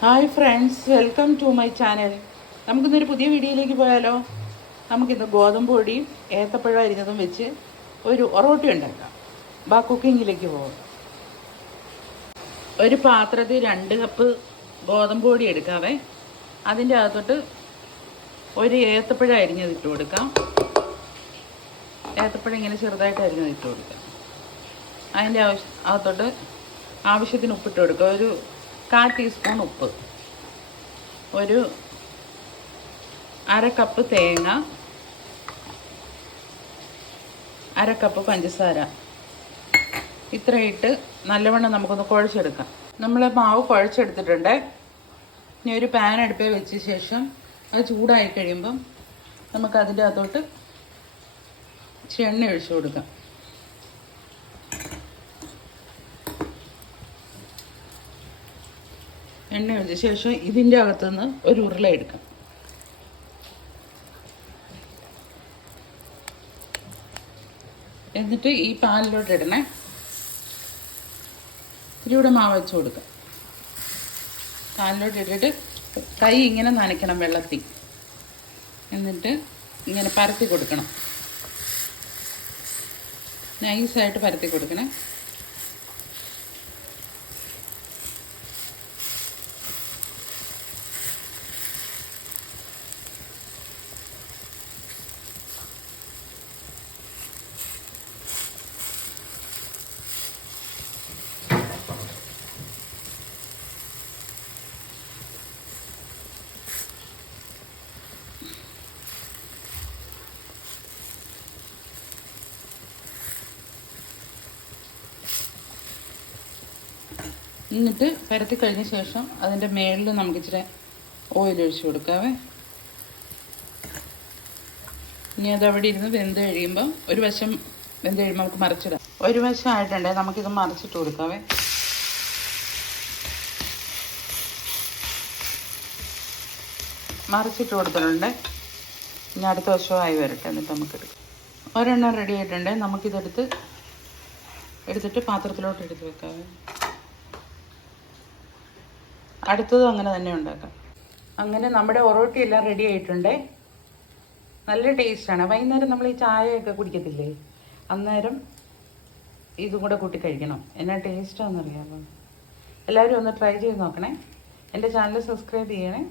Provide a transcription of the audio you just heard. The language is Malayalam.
Hi friends, welcome to my channel. നമുക്കിന്നൊരു പുതിയ വീഡിയോയിലേക്ക് പോയാലോ. നമുക്കിന്ന് ഗോതമ്പ് പൊടിയും ഏത്തപ്പഴം അരിഞ്ഞതും വെച്ച് ഒരു ഒറോട്ടി ഉണ്ടാക്കാം. കുക്കിങ്ങിലേക്ക് പോകാം. ഒരു പാത്രത്തിൽ 2 കപ്പ് ഗോതമ്പ് പൊടി എടുക്കാവേ. അതിൻ്റെ അകത്തോട്ട് ഒരു ഏത്തപ്പഴം അരിഞ്ഞത് ഇട്ട് കൊടുക്കാം. ഏത്തപ്പഴം ഇങ്ങനെ ചെറുതായിട്ട് അരിഞ്ഞത് ഇട്ട് കൊടുക്കാം. അതിൻ്റെ അകത്തോട്ട് ആവശ്യത്തിന് ഉപ്പിട്ട് കൊടുക്കുക. ഒരു 1/4 ടീസ്പൂൺ ഉപ്പ്, ഒരു 1/2 കപ്പ് തേങ്ങ, 1/2 കപ്പ് പഞ്ചസാര, ഇത്രയിട്ട് നല്ലവണ്ണം നമുക്കൊന്ന് കുഴച്ചെടുക്കാം. നമ്മൾ മാവ് കുഴച്ചെടുത്തിട്ടുണ്ട്. ഇനി ഒരു പാൻ അടുപ്പിൽ വെച്ച ശേഷം അത് ചൂടായി കഴിയുമ്പം നമുക്ക് അതിൻ്റെ അകത്തോട്ട് ഇച്ചിരി എണ്ണ ഒഴിച്ചു കൊടുക്കാം. എണ്ണ ഒഴിച്ച ശേഷം ഇതിൻ്റെ അകത്തുനിന്ന് ഒരു ഉരുള എടുക്കാം. എന്നിട്ട് ഈ പാലിലോട്ട് ഇടണേ. ഇതിലൂടെ മാവ് വെച്ച് കൊടുക്കാം. പാലിലോട്ട് ഇട്ടിട്ട് കൈ ഇങ്ങനെ നനയ്ക്കണം വെള്ളത്തിൽ. എന്നിട്ട് ഇങ്ങനെ പരത്തി കൊടുക്കണം. നൈസായിട്ട് പരത്തി കൊടുക്കണേ. എന്നിട്ട് പരത്തി കഴിഞ്ഞ ശേഷം അതിൻ്റെ മേളിൽ നമുക്ക് ഇച്ചിരി ഓയിൽ ഒഴിച്ച് കൊടുക്കാവേ. ഇനി അത് അവിടെ ഇരുന്ന് വെന്ത് കഴിയുമ്പോൾ ഒരു വശം വെന്ത് കഴിയുമ്പോൾ നമുക്ക് മറിച്ചിടാം. ഒരു വശം ആയിട്ടുണ്ടേ നമുക്കിത് മറിച്ചിട്ട് കൊടുക്കാവേ. മറിച്ചിട്ട് കൊടുത്തിട്ടുണ്ട്. ഇനി അടുത്ത വശമായി വരട്ടെ. എന്നിട്ട് നമുക്കെടുക്കാം. ഒരെണ്ണം റെഡി ആയിട്ടുണ്ടേ എടുത്തിട്ട് പാത്രത്തിലോട്ട് എടുത്ത് വെക്കാവേ. അടുത്തതും അങ്ങനെ തന്നെ ഉണ്ടാക്കാം. അങ്ങനെ നമ്മുടെ ഒറോട്ടി എല്ലാം റെഡി ആയിട്ടുണ്ടേ. നല്ല ടേസ്റ്റാണ്. വൈകുന്നേരം നമ്മൾ ഈ ചായയൊക്കെ കുടിക്കത്തില്ലേ, അന്നേരം ഇതും കൂടെ കൂട്ടി കഴിക്കണം. എന്നാ ടേസ്റ്റാണെന്നറിയാമോ. എല്ലാവരും ഒന്ന് ട്രൈ ചെയ്ത് നോക്കണേ. എൻ്റെ ചാനൽ സബ്സ്ക്രൈബ് ചെയ്യണേ.